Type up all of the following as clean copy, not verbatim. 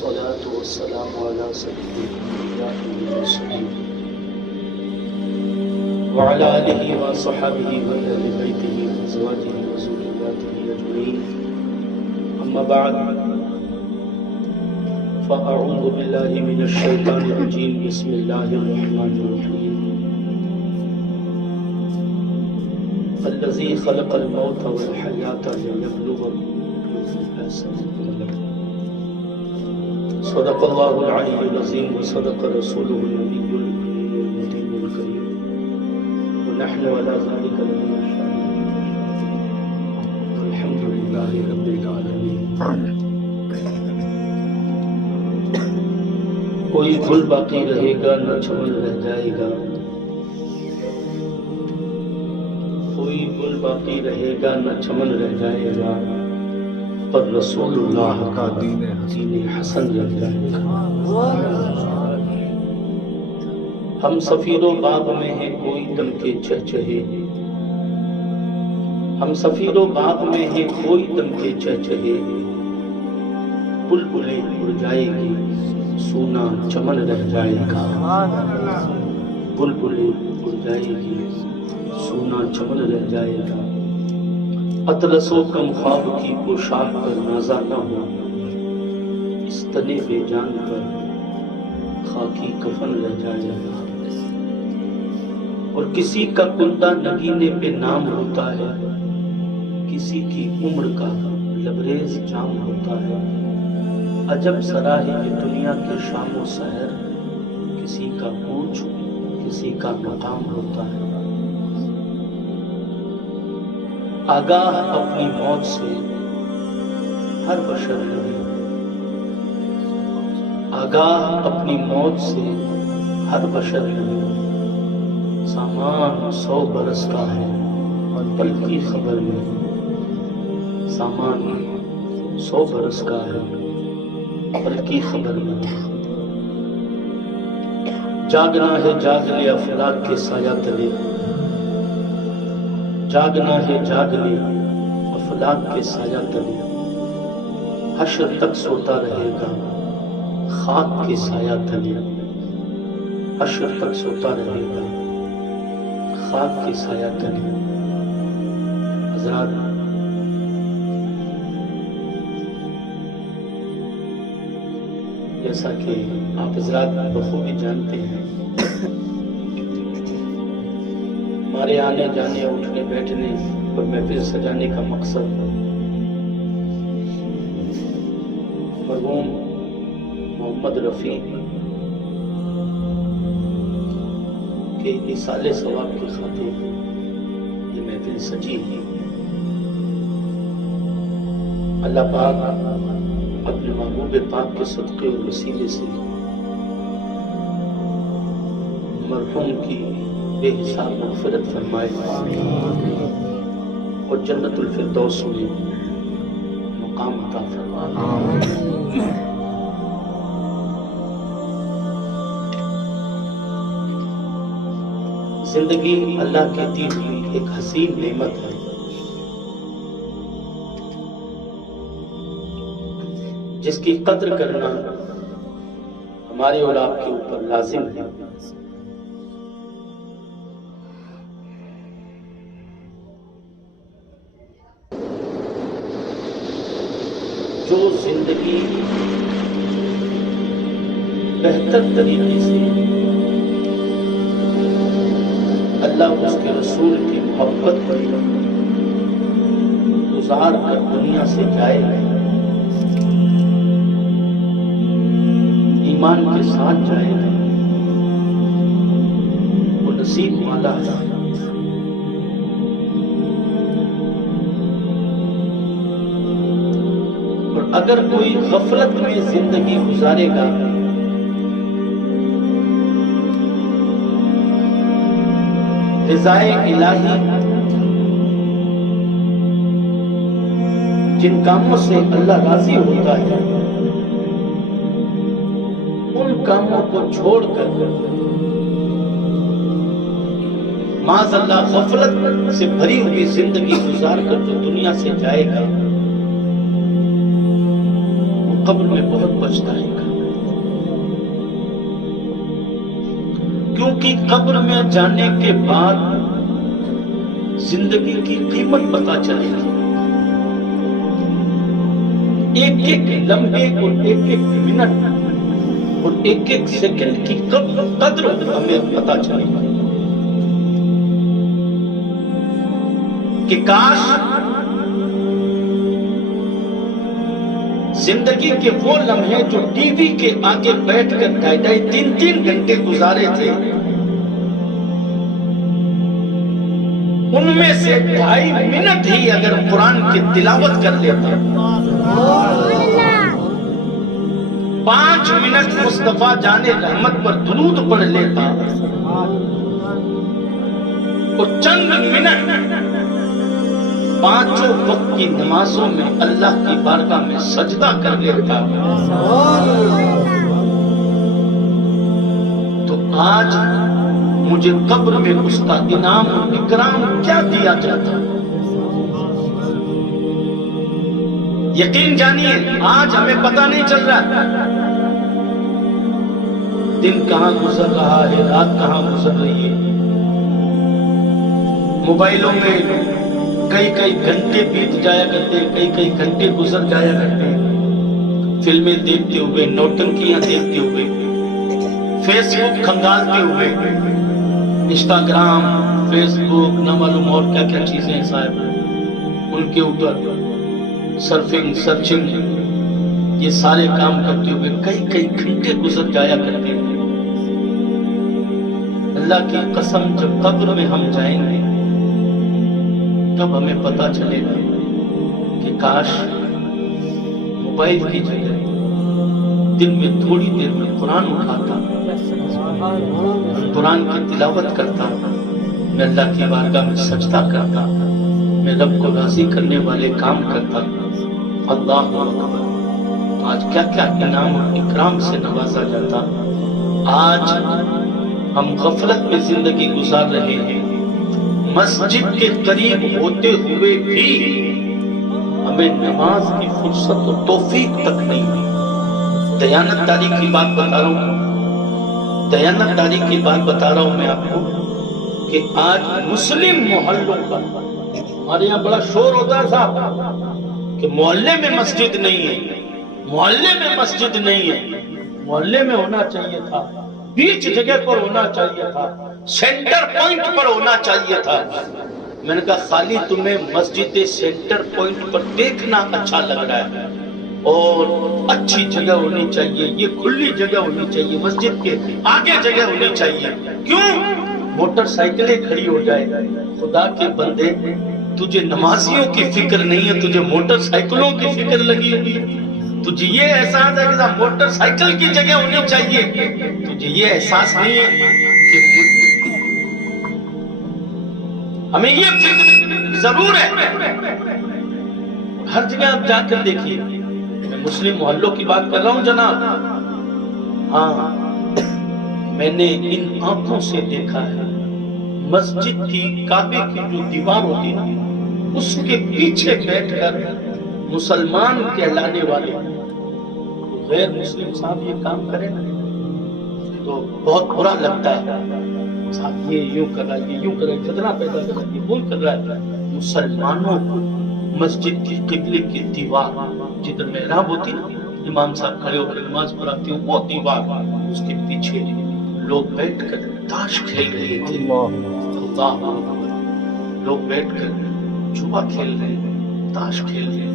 الصلاة والسلام على سيد الأنبياء والمرسلين وعلى آله وصحبه وأهل بيته وأزواجه وذرياته أجمعين. أما بعد فأعوذ بالله من الشيطان الرجيم. بسم الله الرحمن الرحيم. الذي خلق الموت والحياة ليبلوكم أيكم أحسن عملا. صدق الله العلي العظيم وصدق رسوله النبي الكريم المتين الكريم ونحن على ذلك لمن الشاهدين والحمد لله رب العالمين. کوئی گل باقی رہے گا نہ چمن رہ جائے گا، کوئی گل باقی رہے گا نہ چمن رہ جائے گا، پر رسول اللہ کا دین حسن رہ جائے گا. ہم سفیر و باغ میں ہیں کوئی دم کے چہچہے، ہم سفیر و باغ میں ہیں کوئی دم کے چہچہے، بلبلیں اڑ جائے گی سونا چمن رہ جائے گا، بلبلیں اڑ جائے گی سونا چمن رہ جائے گا. اطلس و کم خواب کی پوشاک پر نازا نہ ہو، اس تنے بے جان پر خاکی کفن رہ جائے گا. اور کسی کا کندہ نگینے پہ نام ہوتا ہے، کسی کی عمر کا لبریز جام ہوتا ہے. عجب سراہی یہ دنیا کے شام و سحر، کسی کا کوچ کسی کا مقام ہوتا ہے. آگاہ اپنی موت سے ہر بشر نہیں، آگاہ اپنی موت سے ہر بشر نہیں. سامان 100 برس کا ہے پل کی خبر میں، سامان 100 برس کا ہے پل کی خبر میں. جاگنا ہے جاگ لے افلاک کے سایہ تلے، جاگنا ہے جاگ لے افلاک کے سایہ تلے، حشر تک سوتا رہے گا خاک کے سایہ تلے، حشر تک سوتا رہے گا خاک کے سایہ تلے. حضرات، جیسا کہ آپ حضرات بخوبی جانتے ہیں، ہمارے آنے جانے اٹھنے بیٹھنے اور محفل سجانے کا مقصد مرحوم محمد رفیع کے ایصال ثواب کی خاطر یہ محفل سجی ہے. اللہ پاک اپنے محبوب پاک کے صدقے اور وسیلے سے مرحوم کی بے حساب مغفرت فرمائے اور جنت الفردوس میں مقام عطا فرمائے. زندگی اللہ کی دی ہوئی ایک حسین نعمت ہے. جس کی قدر کرنا ہمارے اور آپ کے اوپر لازم ہے. جو زندگی بہتر طریقے سے اللہ اور اس کے رسول کی محبت پر گزار کر دنیا سے جائے گا، ایمان کے ساتھ جائے گا، وہ نصیب والا ہے. اور اگر کوئی غفلت میں زندگی گزارے گا رضائے الہی جن کاموں سے اللہ راضی ہوتا ہے ان کاموں کو چھوڑ کر معاذ اللہ غفلت سے بھری ہوئی زندگی گزار کر جو دنیا سے جائے گا قبر میں بہت پچھتائے گا، کیونکہ قبر میں جانے کے بعد زندگی کی قیمت پتہ چلے گی۔ ایک ایک لمحے اور ایک ایک منٹ اور ایک ایک سیکنڈ کی قدر ہمیں پتہ چلے گی کہ کاش زندگی کے وہ لمحے جو ٹی وی کے آگے بیٹھ کر 2.5-3 گھنٹے گزارے تھے، ان میں سے 2.5 منٹ ہی اگر قرآن کی تلاوت کر لیتا، 5 منٹ مصطفیٰ جان رحمت پر درود پڑھ لیتا اور چند منٹ 5 وقت کی نمازوں میں اللہ کی بارگاہ میں سجدہ کر لیتا، تو آج مجھے قبر میں اس کا انعام و اکرام کیا دیا جاتا۔ یقین جانیے آج ہمیں پتہ نہیں چل رہا دن کہاں گزر رہا ہے، رات کہاں گزر رہی ہے۔ موبائلوں میں کئی گھنٹے بیت جایا کرتے، کئی گھنٹے گزر جایا کرتے، فلمیں دیکھتے ہوئے، نوٹنکیاں دیکھتے ہوئے، فیس بک کھنگالتے ہوئے، انسٹاگرام، فیس بک، نہ معلوم اور کیا کیا چیزیں ہیں صاحب، ان کے اوپر سرفنگ، سرچنگ، یہ سارے کام کرتے ہوئے کئی گھنٹے گزر جایا کرتے ہیں۔ اللہ کی قسم جب قبر میں ہم جائیں گے تب ہمیں پتہ چلے گا کہ کاش موبائل کی جگہ دن میں تھوڑی دیر میں قرآن اٹھاتا، قرآن کی تلاوت کرتا، میں اللہ کی بارگاہ میں سجدہ کرتا، میں رب کو راضی کرنے والے کام کرتا۔ اللہ اکبر، آج کیا کیا انعام اور اکرام سے نوازا جاتا۔ آج ہم غفلت میں زندگی گزار رہے ہیں، مسجد کے قریب ہوتے ہوئے بھی ہمیں نماز کی فرصت و توفیق تک نہیں ہے۔ دیانتداری کی بات بتا رہا ہوں، دیانتداری کی بات بتا رہا ہوں میں آپ کو کہ آج مسلم محلوں کا، ہمارے یہاں بڑا شور ہوتا ہے صاحب کہ محلے میں مسجد نہیں ہے، محلے میں مسجد نہیں ہے۔ محلے میں ہونا چاہیے تھا، بیچ جگہ پر ہونا چاہیے تھا، سینٹر پوائنٹ پر ہونا چاہیے تھا۔ میں نے کہا خالی تمہیں مسجد سینٹر پوائنٹ پر دیکھنا اچھا لگ رہا ہے اور اچھی جگہ ہونی چاہیے، یہ کھلی جگہ ہونی چاہیے، مسجد کے آگے جگہ ہونی چاہیے۔ کیوں؟ موٹر سائیکلیں کھڑی ہو جائے۔ خدا کے بندے، تجھے نمازیوں کی فکر نہیں ہے، تجھے موٹر سائیکلوں کی فکر لگی ہوئی ہے۔ تجھے یہ احساس ہے کہ موٹر سائیکل کی جگہ ہونی چاہیے، تجھے یہ احساس نہیں ہے کہ ہمیں یہ فکر ضرور ہے۔ ہر جگہ آپ جا کر دیکھیے، میں مسلم محلوں کی بات کر رہا ہوں جناب، ہاں میں نے ان آنکھوں سے دیکھا ہے، مسجد کی کعبے کی جو دیوار ہوتی ہے اس کے پیچھے بیٹھ کر مسلمان کہلانے والے غیر مسلم صاحب یہ کام کریں تو بہت برا لگتا ہے۔ صاحب یہ یوں کر رہا ہے، یہ یوں کر رہا ہے، فتنہ پیدا کر رہا ہے، یہ کون کر رہا ہے؟ مسلمانوں کو مسجد کی قبلے کی دیوار جدھر محراب ہوتی نا، امام صاحب کھڑے ہو کر نماز پڑھاتے ہیں، وہ دیوار اس کے پیچھے لوگ بیٹھ کر تاش کھیل رہے تھے۔ اللہ اکبر، لوگ بیٹھ کر جوا کھیل رہے ہیں، تاش کھیل رہے ہیں،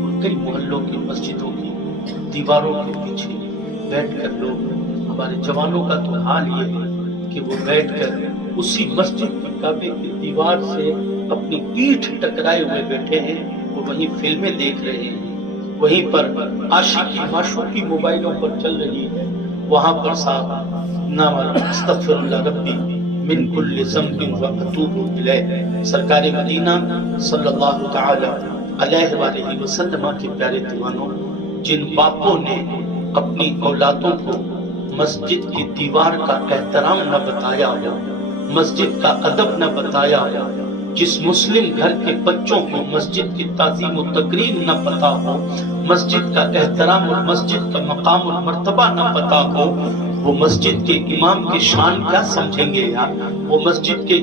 اور کئی محلوں کی مسجدوں کی دیواروں کے پیچھے بیٹھ کر لوگ، ہمارے جوانوں کا تو حال یہ ہے کہ وہ بیٹھ کر اسی مسجد کی کعبے کی دیوار سے اپنی پیٹھ ٹکرائے ہوئے بیٹھے ہیں، وہ وہیں فلمیں دیکھ رہے ہیں، وہیں پر عاشقی معشوقی موبائلوں پر چل رہی ہے، وہاں پر صاحب نام استغفر اللہ ربی من کل ذنب واتوب الیہ، سرکار مدینہ صلی اللہ تعالی علیہ وآلہ وسلم کے پیارے دیوانوں، جن باپوں نے اپنی اولادوں کو مسجد کی دیوار کا احترام نہ بتایا ہو، مسجد کا ادب نہ بتایا ہو، جس مسلم گھر کے بچوں کو مسجد کی تعظیم و تقریم نہ پتا ہو، مسجد کا احترام اور مسجد کا مقام اور مرتبہ نہ پتا ہو، وہ مسجد کے امام کی شان کیا سمجھیں گے یار؟ وہ مسجد کے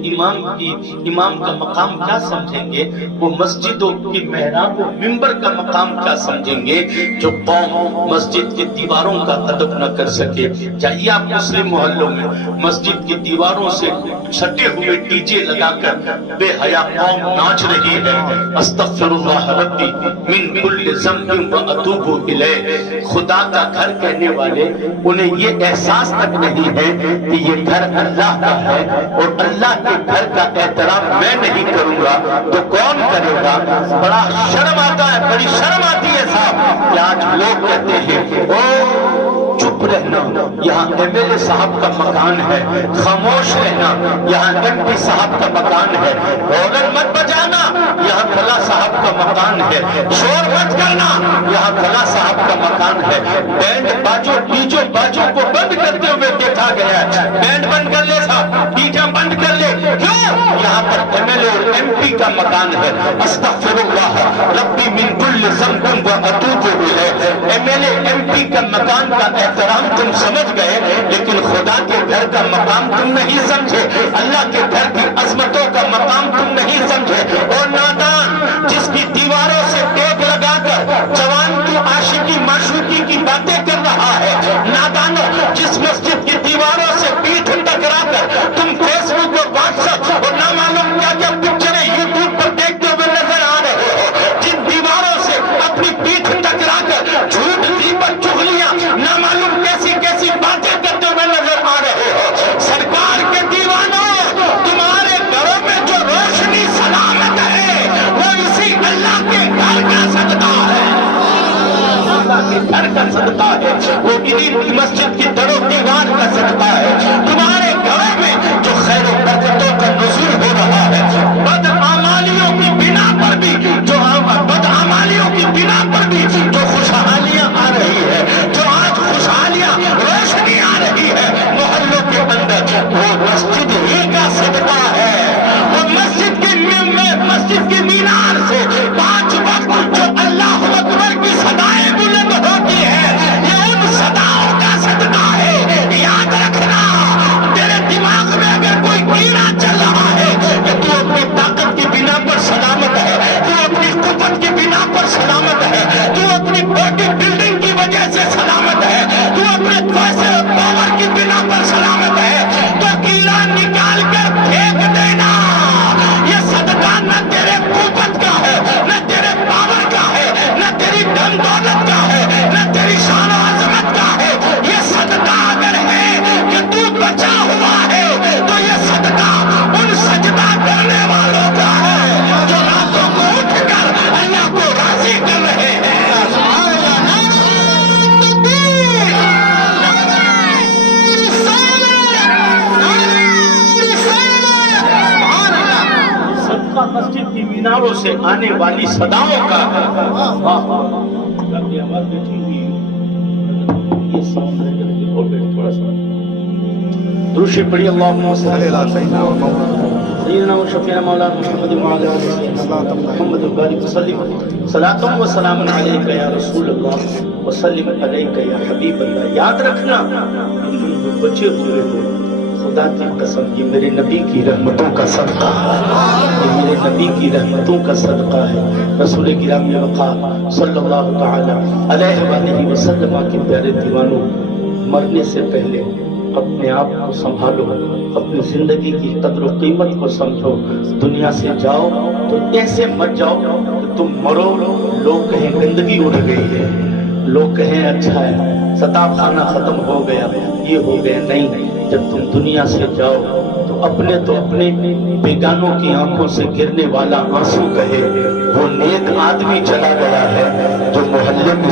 امام کا مقام کیا سمجھیں گے؟ وہ مسجدوں کی محراب و منبر کا مقام کیا سمجھیں گے؟ جو قوم مسجد کی دیواروں کا ادب نہ کر سکے۔ جائیے آپ مسلم محلوں میں، مسجد کی دیواروں سے چھٹے ہوئے ڈی جے لگا کر بے حیا قوم ناچ رہی ہے۔ استغفر اللہ ربی من کل ذنب واتوب الیہ۔ خدا کا گھر کہنے والے انہیں یہ احساس تک نہیں ہے کہ یہ گھر اللہ کا ہے، اور اللہ کے گھر کا احترام میں نہیں کروں گا تو کون کرے گا؟ بڑا شرم آتا ہے، بڑی شرم آتی ہے صاحب کہ آج لوگ کہتے ہیں او چپ رہنا، یہاں ایم ایل اے صاحب کا مکان ہے، خاموش رہنا، یہاں ایم پی صاحب کا مکان ہے، اورن مت بجانا، یہاں فلاں صاحب کا مکان ہے، شور مت کرنا، یہاں فلاں صاحب کا مکان ہے۔ بینڈ باجوں کو بند کرتے ہوئے دیکھا گیا ہے، بینڈ بند کر لے صاحب، ڈی جے بند کر لے، کیوں؟ یہاں پر ایم ایل اے اور ایم پی کا مکان ہے۔ استغفر اللہ ربی من کل ذنب واتوب الیہ۔ M L A M P کا مکان کا احترام تم سمجھ گئے، لیکن خدا کے گھر کا مقام تم نہیں سمجھے، اللہ کے گھر کی عظمتوں کا مقام تم نہیں سمجھے۔ اور نادان جس کی دیواروں سے ٹیپ لگا کر جوان کی عاشقی معشوقی کی باتیں کر رہا ہے، نادانو جس مسجد کی دیواروں سے پیٹھ ٹکرا کر تم فیس بک اور واٹس ایپ اور نہ معلوم کیا کیا پکچریں یوٹیوب پر دیکھتے ہوئے نظر آ رہے ہو، جن دیواروں سے اپنی پیٹھ ٹکرا کر جھوٹ غیبت چغلیاں نہ معلوم کیسی کیسی باتیں کرتے ہوئے نظر آ رہے ہو، سرکار کے دیوانوں تمہارے گھروں میں جو روشنی سلامت ہے وہ اسی اللہ کے گھر کا صدقہ ہے، اللہ کے گھر کا صدقہ ہے، وہ انہی مسجد کی در و دیوار کا صدقہ ہے۔ تمہارے گھروں میں جو خیر و برکتوں کا نزول ہو رہا ہے، بدعمالیوں کی بنا پر بھی جو خوشحالیاں آ رہی ہے، جو آج خوشحالیاں روشنی آ رہی ہے محلوں کے اندر، وہ مسجد ہی کا صدقہ ہے۔ وہ مسجد کی مینار سے 5 وقت جو اللہ اکبر کی صدائیں بلند ہوتی ہے، یہ ان صداؤں کا صدقہ ہے۔ یاد رکھنا، تیرے دماغ میں اگر کوئی کیڑا چل رہا ہے کہ تو اپنی طاقت کی بنا پر سلامت ہے، تو اپنی قوت کی بنا پر سلامت ہے، تو اپنی باڈی بلڈنگ کی وجہ سے سلامت ہے، تو اپنے پیسے اور پاور کی بنا پر سلامت ہے، تو کیڑا نکال کر پھینک دینا۔ یہ صدقہ نہ تیرے قوت کا ہے، نہ تیرے پاور کا ہے، نہ تیری دھن دولت کا ہے، نہ تیری شان و عظمت کا ہے۔ یہ صدقہ اگر ہے کہ تو بچا ہوا ہے تو یہ صدقہ ان سجدہ کرنے والوں کا ہے جو راتوں کو اٹھ کر اللہ کو راضی کر رہے ہیں۔ صدقہ مسجد کی میناروں سے آنے والی صداؤں کا ہے۔ آپ کی آواز بیٹھی ہوئی ہے، یہ ساؤنڈ ہے کہ اور بیٹھ تھوڑا سا درود شریف پڑھی، اللہم صلی علی سیدنا و شفیعنا مولانا محمد وعلی آلہ سیدنا محمد وبارک وسلم۔ صلاۃ و سلام علیک یا رسول اللہ وسلم علیک یا حبیب اللہ۔ یاد رکھنا تم بچے ہوئے ہو، خدا کی قسم یہ میرے نبی کی رحمتوں کا صدقہ ہے، یہ میرے نبی کی رحمتوں کا صدقہ ہے۔ رسول گرامی وقار صلی اللہ تعالی علیہ وآلہ وسلم کے پیارے دیوانوں، مرنے سے پہلے اپنے آپ کو سنبھالو، اپنی زندگی کی قدر و قیمت کو سمجھو۔ دنیا سے جاؤ تو ایسے مت جاؤ کہ تم مرو لوگ کہیں گندگی اڑ گئی ہے، لوگ کہیں اچھا ہے ستاپ خانہ ختم ہو گیا، یہ ہو گیا۔ نہیں، جب تم دنیا سے جاؤ تو اپنے بیگانوں کی آنکھوں سے گرنے والا آنسو کہے وہ نیک آدمی چلا گیا ہے جو محلے میں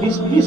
20-20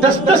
10-10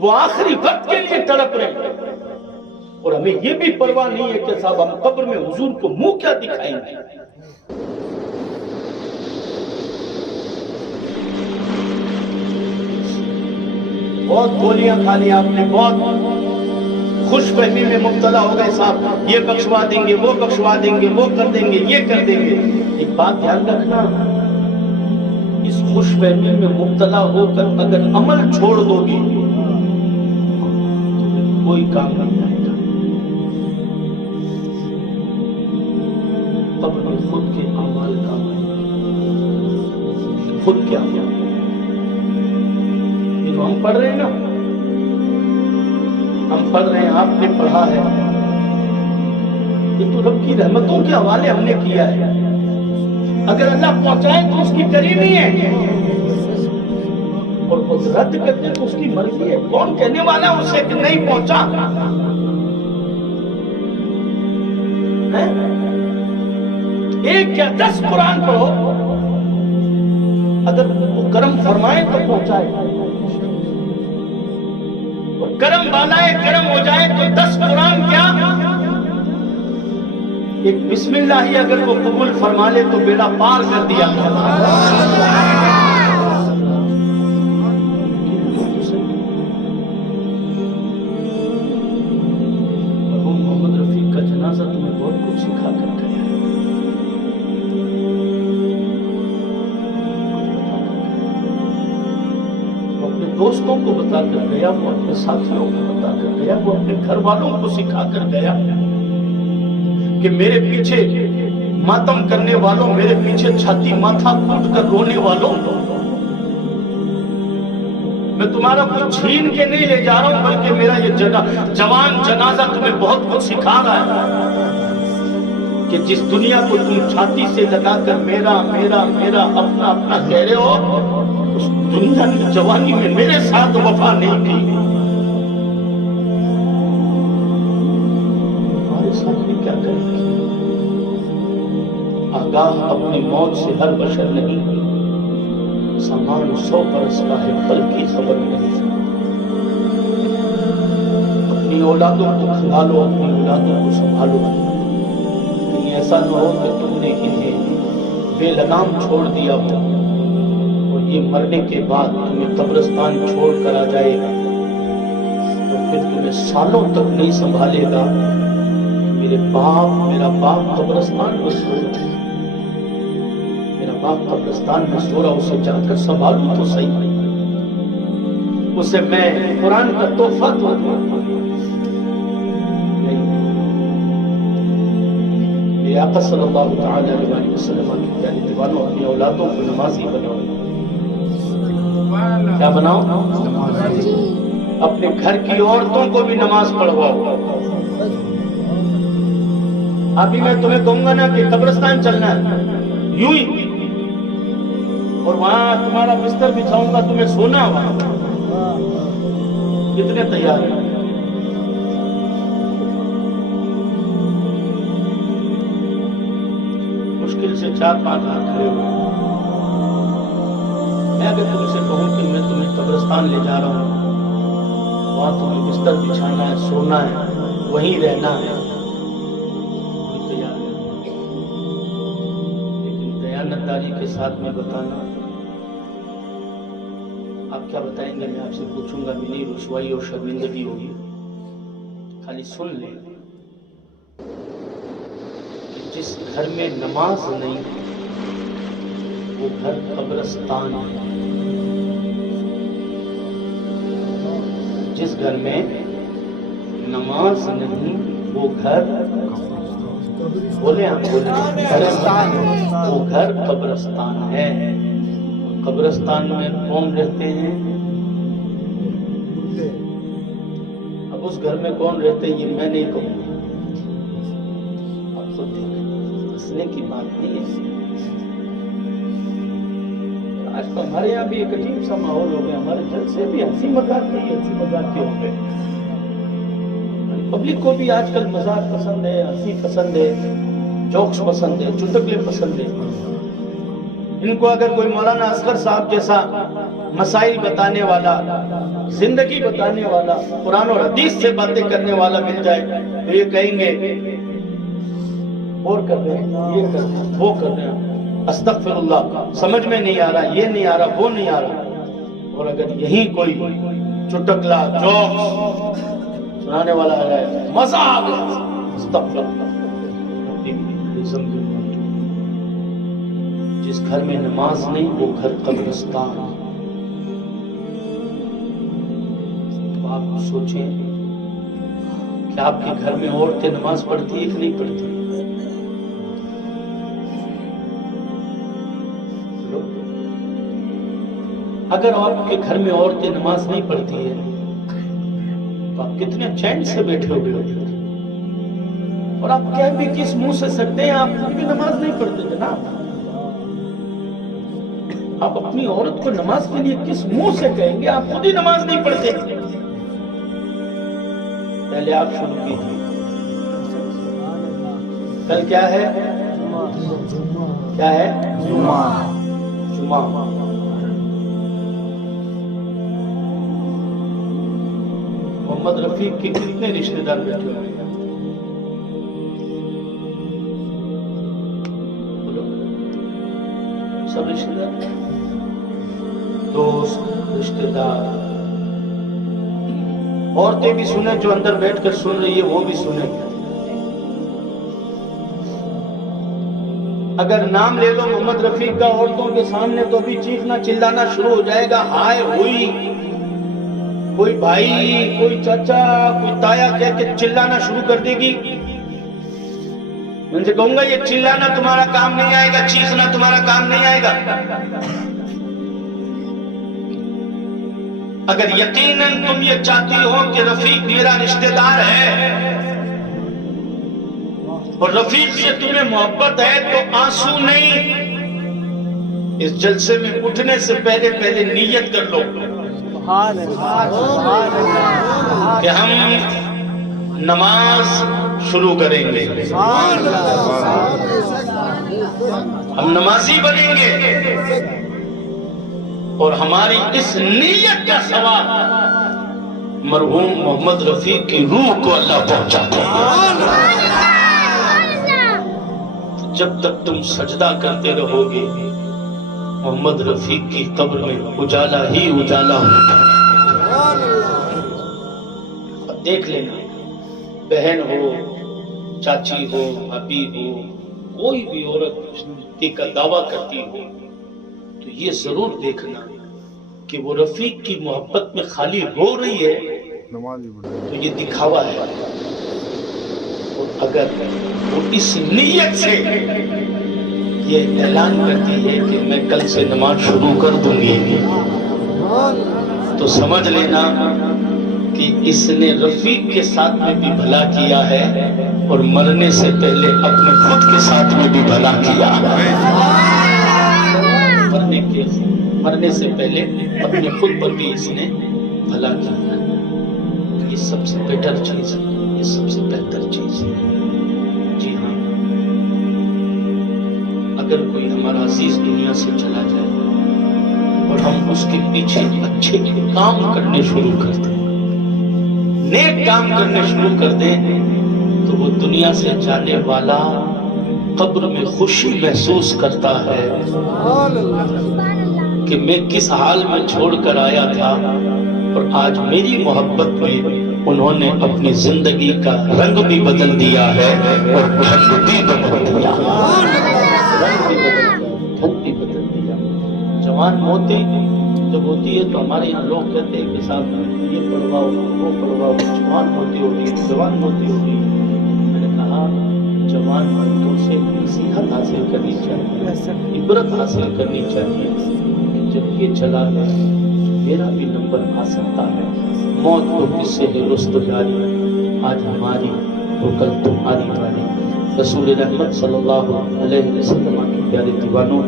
وہ آخری وقت کے لیے تڑپ رہے ہیں، اور ہمیں یہ بھی پرواہ نہیں ہے کہ صاحب ہم قبر میں حضور کو منہ کیا دکھائیں گے۔ بہت گولیاں کھا لی آپ نے، بہت خوش فہمی میں مبتلا ہو گئے، صاحب یہ بخشوا دیں گے، وہ بخشوا دیں گے، وہ کر دیں گے، یہ کر دیں گے۔ ایک بات دھیان رکھنا، اس خوش فہمی میں مبتلا ہو کر اگر عمل چھوڑ دو گے کوئی کام نہیں آئے گا۔ قبر میں خود کے اعمال کام آئیں گے، خود کیا یہ تو ہم پڑھ رہے ہیں نا، ہم پڑھ رہے ہیں، آپ نے پڑھا ہے، یہ تو رب کی رحمتوں کے حوالے ہم نے کیا ہے۔ اگر اللہ پہنچائے تو اس کی کریمی ہے، اور وہ رد کرتے تو اس کی مرضی ہے۔ کون کہنے والا ہے اسے کہ نہیں پہنچا؟ ایک یا 10 قرآن پڑھو، اگر وہ کرم فرمائے تو پہنچائے، اور کرم بالائے کرم ہو جائے تو 10 قرآن کیا، ایک بسم اللہ ہی اگر وہ قبول فرما لے تو بیڑا پار کر دیا۔ محمد رفیق کا جنازہ تمہیں بہت کچھ سکھا کر گیا ہے، وہ اپنے دوستوں کو بتا کر گیا، وہ اپنے ساتھیوں کو بتا کر گیا، وہ اپنے گھر والوں کو سکھا کر گیا کہ میرے پیچھے ماتم کرنے والوں، میرے پیچھے چھاتی ماتھا کوٹ کر رونے والوں، میں تمہارا کچھ چھین کے نہیں لے جا رہا ہوں، بلکہ میرا یہ جوان جنازہ تمہیں بہت کچھ سکھا رہا ہے کہ جس دنیا کو تم چھاتی سے لگا کر میرا میرا میرا اپنا اپنا کہہ رہے ہو، اس دنیا کی جوانی میں میرے ساتھ وفا نہیں کی، ہمارے ساتھ بھی کیا کریں گے؟ آگاہ اپنی موت سے ہر بشر نہیں، سامان 100 برس کا ہے پل کی خبر نہیں۔ اپنی اولادوں کو کھنگالو، اپنی اولادوں کو سنبھالو، کہیں ایسا نہ ہو کہ تم نے انہیں بے لگام چھوڑ دیا ہو اور یہ مرنے کے بعد تمہیں قبرستان چھوڑ کر آ جائے گا اور پھر تمہیں سالوں تک نہیں سنبھالے گا۔ میرا باپ قبرستان میں سو رہا، میرا باپ قبرستان میں سو رہا، اسے جا کر سنبھالوں تو صحیح، اسے میں قرآن کا تحفہ دوں۔ میرے آقا صلی اللہ تعالی علیہ وسلم کی پیاری دیوانوں، اپنی اولادوں کو نمازی بناؤ۔ کیا بناؤ؟ اپنے گھر کی عورتوں کو بھی نماز پڑھواؤ۔ ابھی میں تمہیں کہوں گا نا کہ قبرستان چلنا ہے، یوں ہی، اور وہاں تمہارا بستر بچھاؤں گا، تمہیں سونا وہاں، کتنے تیار ہیں؟ مشکل سے 4-5 ہاتھ کھڑے ہوئے۔ میں اگر تم سے کہوں کہ میں تمہیں قبرستان لے جا رہا ہوں، وہاں تمہیں بستر بچھانا ہے، سونا ہے، وہیں رہنا ہے، دیانتداری کے ساتھ میں بتانا، آپ کیا بتائیں گے؟ میں آپ سے پوچھوں گا، میری رسوائی اور شرمندگی ہوگی؟ خالی سن لیں، جس گھر میں نماز نہیں وہ گھر قبرستان ہے، جس گھر میں نماز نہیں وہ گھر، بولے ہم بولے، وہ گھر قبرستان ہے۔ قبرستان میں کون رہتے ہیں؟ اب اس گھر میں کون رہتے ہیں یہ میں نہیں کہوں گا، آپ خود دیکھیں، ہنسنے کی بات نہیں ہے۔ آج تو ہمارے یہاں بھی ایک عجیب سا ماحول ہو گیا، ہمارے جلسے بھی ہنسی مذاق کے ہو گئے۔ پبلک کو بھی آج کل مذاق پسند ہے، ہنسی پسند ہے، جوکس پسند ہے، چٹکلے پسند ہے۔ ان کو اگر کوئی مولانا اصغر صاحب جیسا مسائل بتانے والا، زندگی بتانے والا، قرآن اور حدیث سے باتیں کرنے والا مل جائے تو یہ کہیں گے اور کر رہے ہیں، یہ کر رہے ہیں، وہ کر رہے ہیں، استغفر اللہ، سمجھ میں نہیں آ رہا، یہ نہیں آ رہا، وہ نہیں آ رہا۔ اور اگر یہی کوئی چٹکلا جوک سنانے والا آ جائے، مزہ آ گیا، استغفر اللہ۔ جس گھر میں نماز نہیں وہ گھر قبرستان۔ تو آپ سوچیں کہ آپ کے گھر میں عورتیں نماز پڑھتی ہیں کہ نہیں پڑھتی؟ اگر آپ کے گھر میں عورتیں نماز نہیں پڑھتی ہیں تو آپ کتنے چین سے بیٹھے ہوئے ہوتے ہیں، اور آپ کہہ بھی کس منہ سے سکتے ہیں آپ خود بھی نماز نہیں پڑھتے جناب؟ آپ اپنی عورت کو نماز کے لیے کس منہ سے کہیں گے؟ آپ خود ہی نماز نہیں پڑھتے۔ پہلے آپ شروع کیجیے۔ کل کیا ہے؟ کیا ہے؟ جمعہ۔ محمد رفیق کے کتنے رشتہ دار بیٹھے ہوئے ہیں؟ سب رشتہ دار، دوست، رشتہ دار، عورتیں بھی سنیں، جو اندر بیٹھ کر سن رہی ہے وہ بھی سنیں۔ اگر نام لے لو محمد رفیق کا عورتوں کے سامنے تو بھی چیخنا چلانا شروع ہو جائے گا، ہائے ہوئی، کوئی بھائی، کوئی چاچا، کوئی تایا کہہ کے چلانا شروع کر دے گی۔ میں ان سے کہوں گا یہ چلانا تمہارا کام نہیں آئے گا، چیخنا تمہارا کام نہیں آئے گا۔ اگر یقیناً تم یہ چاہتی ہو کہ رفیق میرا رشتہ دار ہے اور رفیق سے تمہیں محبت ہے تو آنسو نہیں، اس جلسے میں اٹھنے سے پہلے نیت کر لو کہ ہم نماز شروع کریں گے، ہم نمازی بنیں گے، اور ہماری اس نیت کا ثواب مرحوم محمد رفیق کی روح کو اللہ پہنچاتے ہیں۔ جب تک تم سجدہ کرتے رہو گے محمد رفیق کی قبر میں اجالا ہی اجالا ہوتا ہے۔ دیکھ لینا، بہن ہو، چاچی ہو، بھابی ہو، کوئی بھی عورت رشتے کا دعویٰ کرتی ہو تو یہ ضرور دیکھنا کہ وہ رفیق کی محبت میں خالی رو رہی ہے تو یہ دکھاوا ہے، اور اگر وہ اس نیت سے یہ اعلان کرتی ہے کہ میں کل سے نماز شروع کر دوں گی تو سمجھ لینا کہ اس نے رفیق کے ساتھ میں بھی بھلا کیا ہے اور مرنے سے پہلے اپنے خود کے ساتھ میں بھی بھلا کیا ہے۔ مرنے سے پہلے اپنے خود پر بھی اس نے بھلا کیا۔ یہ سب سے بیٹر چیز ہے، یہ سب سے بہتر چیز ہے۔ جی ہاں، اگر کوئی ہمارا عزیز دنیا سے چلا جائے اور ہم اس کے پیچھے اچھے کام کرنے شروع کر دیں، نیک کام کرنے شروع کر دیں، تو وہ دنیا سے جانے والا قبر میں خوشی محسوس کرتا ہے کہ میں کس حال میں چھوڑ کر آیا تھا اور آج میری محبت میں انہوں نے اپنی زندگی کا رنگ بھی بدل دیا ہے اور ڈھنگ بھی بدل دیا، ڈھنگ بھی بدل دیا۔ جوان موتیں جب ہوتی ہے تو ہمارے یہاں لوگ کہتے ہیں کہ صاحب یہ پڑھواؤ وہ پڑھواؤ، جوان موتی ہو رہی ہے، جوان موتی ہو رہی ہے۔ میں نے کہا جوان مردوں سے نصیحت حاصل کرنی چاہیے، عبرت حاصل کرنی چاہیے کہ جب یہ چلا گیا میرا بھی نمبر آ سکتا ہے۔ موت تو کس سے ہے رست جاری، آج ہماری تو کل تمہاری باری۔ رسول رحمت صلی اللہ علیہ وسلم کے پیارے دیوانوں،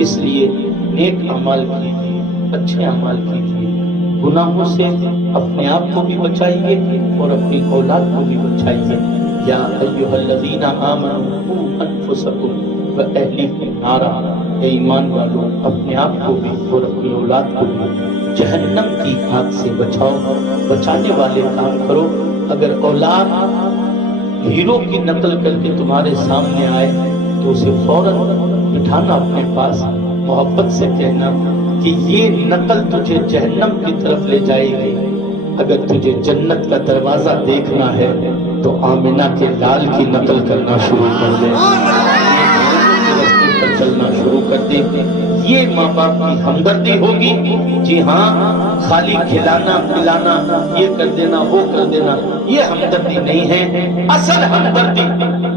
اس لیے نیک اعمال کیجیے، اچھے اعمال کیجیے، گناہوں سے اپنے آپ کو بھی بچائیے اور اپنی اولاد کو بھی بچائیے۔ یا ایھا الذین آمنوا قوا انفسکم وأهلیہ نارا، اے ایمان والو اپنے آپ کو بھی اور اپنی اولاد کو بھی جہنم کی آگ سے بچاؤ، بچانے والے کام کرو۔ اگر اولاد ہیرو کی نقل کر کے تمہارے سامنے آئے تو اسے فوراً بٹھانا اپنے پاس، محبت سے کہنا کہ یہ نقل تجھے جہنم کی طرف لے جائے گی، اگر تجھے جنت کا دروازہ دیکھنا ہے تو آمنہ کے لال کی نقل کرنا شروع کر دے، راستے پر چلنا شروع کر دے۔ یہ ماں باپ کی ہمدردی ہوگی۔ جی ہاں، خالی کھلانا پلانا، یہ کر دینا وہ کر دینا، یہ ہمدردی نہیں ہے۔ اصل ہمدردی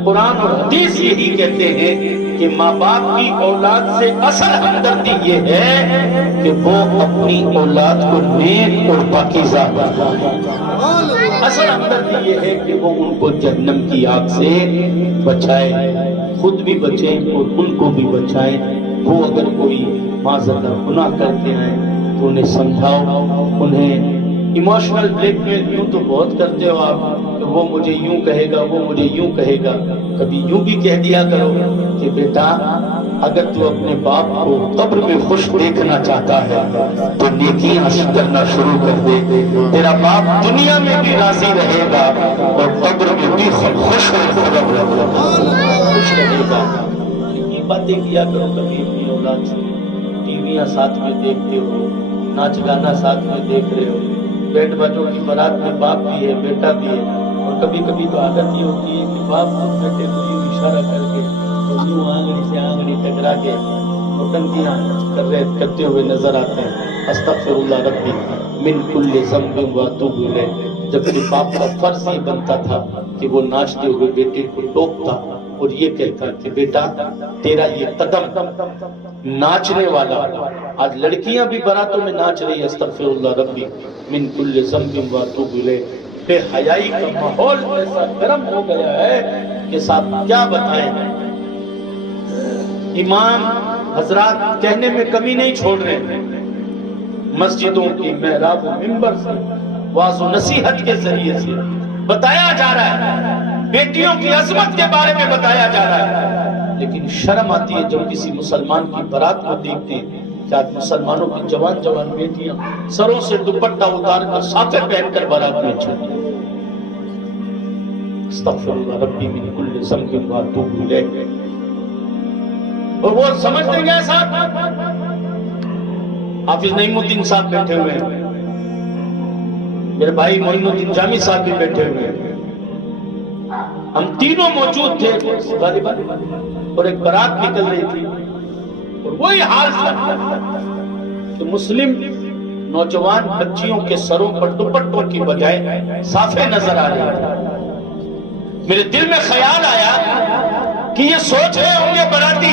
قرآن اور حدیث یہی کہتے ہیں کہ ماں باپ کی اولاد سے اصل ہمدردی یہ ہے کہ وہ اپنی اولاد کو نیک اور پاکیزہ بنائے۔ اصل ہمدردی یہ ہے کہ وہ ان کو جہنم کی آگ سے بچائے، خود بھی بچیں اور ان کو بھی بچائیں۔ وہ اگر کوئی معذرت گناہ کرتے ہیں تو انہیں سمجھاؤ، انہیں ایموشنل بلیک میل یوں تو بہت کرتے ہو آپ کہ وہ مجھے یوں کہے گا، وہ مجھے یوں کہے گا، کبھی یوں بھی کہہ دیا کرو کہ بیٹا اگر تو اپنے باپ کو قبر میں خوش دیکھنا چاہتا ہے تو نیکیاں کرنا شروع کر دے، تیرا باپ دنیا میں بھی راضی رہے گا اور قبر میں بھی خوش رہے گا۔ یہ باتیں کیا کرو کبھی اپنی اولاد سے۔ ٹی ویاں ساتھ میں دیکھتے ہو، ناچ گانا ساتھ میں دیکھ رہے ہو، بیٹھ بچوں کی بارات میں باپ بھی ہے بیٹا بھی ہے، اور کبھی کبھی تو عادت یہ ہوتی ہے کہ باپ کو بیٹے کو یوں اشارہ کر کے اور یوں آنگڑی سے آنگڑی ٹکرا کے نوٹنکیاں کرتے ہوئے نظر آتے ہیں۔ استغفر اللہ ربی من کل ذنب واتوب الیہ۔ جبکہ باپ کا فرض یہ بنتا تھا کہ وہ ناچتے ہوئے بیٹے کو ٹوکتا اور یہ کہتا کہ بیٹا تیرا یہ قدم ناچنے والا، آج لڑکیاں بھی باراتوں میں ناچ رہی ہیں۔ استغفر اللہ ربی من کل ذنب واتوب الیہ۔ بے حیائی کا ماحول ایسا گرم ہو گیا ہے کہ صاحب کیا بتائیں۔ امام حضرات کہنے میں کمی نہیں چھوڑ رہے، مسجدوں کی محراب و منبر سے واعظ و نصیحت کے ذریعے سے بتایا جا رہا ہے، بیٹیوں کی عظمت کے بارے میں بتایا جا رہا ہے، لیکن شرم آتی ہے جب کسی مسلمان کی بارات کو دیکھتے ہیں کہ آج مسلمانوں کی جوان جوان بیٹیاں سروں سے دوپٹہ اتار کر ساتھے پہن کر بارات میں چلتی ہیں۔ استغفر اللہ ربی من کل ذنب واتوب الیہ۔ اور وہ سمجھتے ہیں صاحب، حافظ نعیم الدین صاحب بیٹھے ہوئے ہیں، میرے بھائی معین الدین جامی صاحب بھی بیٹھے ہوئے ہیں، ہم تینوں موجود تھے غالباً، اور ایک بارات نکل رہی تھی اور وہی حال تھا کہ مسلم نوجوان بچیوں کے سروں پر دوپٹوں کی بجائے صافے نظر آ رہے تھے۔ میرے دل میں خیال آیا کہ یہ سوچ رہے ہوں گے باراتی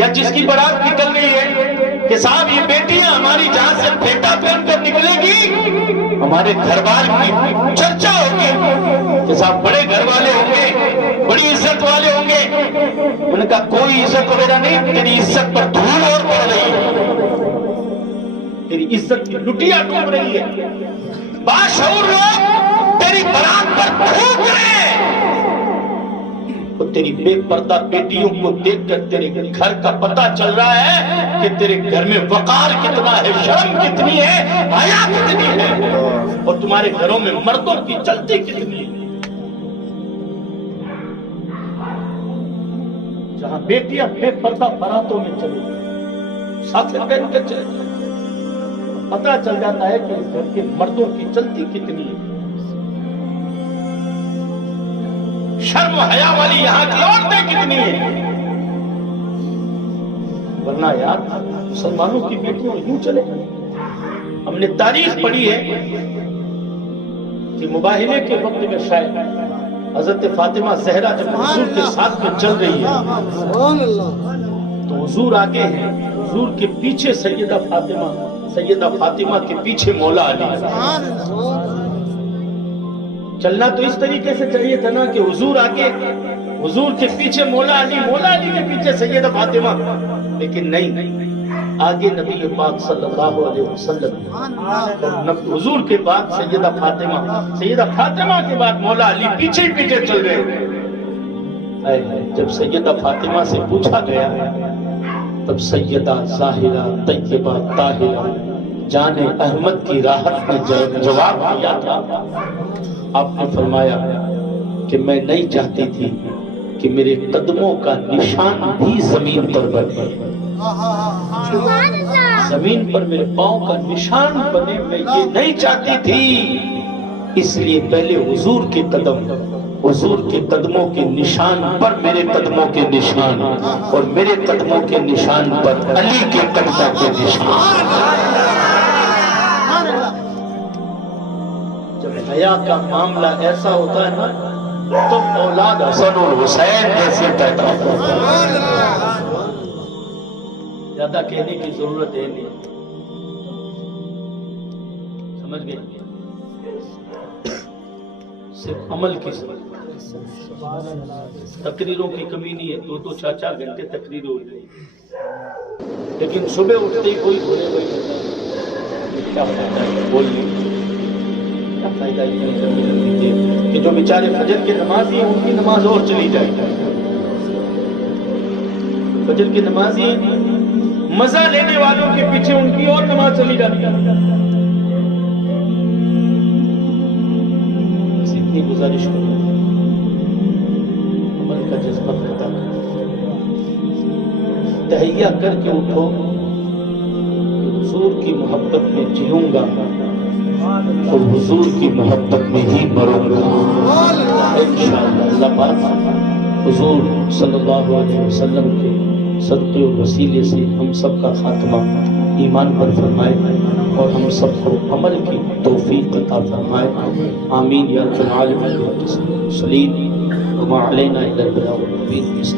یا جس کی بارات نکل رہی ہے کہ صاحب یہ بیٹیاں ہماری جہاں سے پھیٹا پہن کر نکلے گی، ہمارے گھر بار کی چرچا ہوگی کہ صاحب بڑے گھر والے ہوں گے، بڑی عزت والے ہوں گے۔ انہوں نے کہا کوئی عزت وغیرہ نہیں، تیری عزت پر دھول اور پڑ رہی ہے، تیری عزت کی لٹیا ڈوب رہی ہے، باشعور لوگ تیری برات پر پھونک رہے ہیں، اور تیری بے پردہ بیٹیوں کو دیکھ کر تیرے گھر کا پتہ چل رہا ہے کہ تیرے گھر میں وقار کتنا ہے، شرم کتنی ہے، حیا کتنی ہے، اور تمہارے گھروں میں مردوں کی چلتی کتنی ہے۔ جہاں بیٹیاں بے پردہ باراتوں میں چلے، ساتھ پہن کر چلے، پتہ چل جاتا ہے کہ گھر کے مردوں کی چلتی کتنی ہے۔ شرم و حیا والی یہاں کی عورتیں کتنی ہیں، ورنہ یار مسلمانوں کی بیٹیاں یوں چلے۔ ہم نے تاریخ پڑھی ہے کہ مباہلے کے وقت میں شاید حضرت فاطمہ زہرا جب حضور کے ساتھ میں چل رہی ہے تو حضور آگے ہیں، حضور کے پیچھے سیدہ فاطمہ کے پیچھے مولا علی۔ چلنا تو اس طریقے سے چاہیے تھا نا کہ حضور آگے، حضور کے پیچھے مولا علی کے پیچھے سیدہ فاطمہ، لیکن نہیں، آگے نبی پاک صلی اللہ علیہ وسلم اور حضور کے بعد سیدہ فاطمہ کے بعد مولا علی پیچھے پیچھے چل رہے۔ جب سیدہ فاطمہ سے پوچھا گیا تب سیدہ ظاہرہ طیبہ طاہرہ جان احمد کی راحت نے جواب دیا تھا. آپ نے فرمایا کہ میں نہیں چاہتی تھی کہ میرے قدموں کا نشان بھی زمین پر بنے. زمین پر میرے پاؤں کا نشان بنے میں یہ نہیں چاہتی تھی. اس لیے پہلے حضور کے قدم، حضور کے قدموں کے نشان پر میرے قدموں کے نشان، اور میرے قدموں کے نشان پر علی کے قدموں کے نشان. جب حیا کا معاملہ ایسا ہوتا ہے نا تو اولاد حسن اور حسین جیسے پیدا ہوتا ہے. زیادہ کہنے کی ضرورت ہے نہیں، سمجھ گئے؟ صرف عمل کی ضرورت. تقریروں کی کمی نہیں ہے، 2-2 4-4 گھنٹے تقریر ہو رہی، لیکن صبح اٹھتے ہی کوئی بولے کوئی کیا فائدہ ہے بولنے، کیا فائدہ اتنی کرنے لگتی ہے کہ جو بیچارے فجر کے نمازی ہیں ان کی نماز اور چلی جائے. فجر کے نمازی مزہ لینے والوں کے پیچھے ان کی اور نماز چلی جاتی ہے. اتنی گزارش کرو، عمل کا جذبہ پیدا کرو، تہیہ کر کے اٹھو کہ حضور کی محبت میں جیوں گا اور حضور کی محبت میں ہی مروں گا انشاءاللہ. اللہ پاک حضور صلی اللہ علیہ وسلم کے صدقے و وسیلے سے ہم سب کا خاتمہ ایمان پر فرمائے اور ہم سب کو عمل کی توفیق عطا فرمائے. آمین یا رب العالمین. وما علینا الا البلاغ المبین.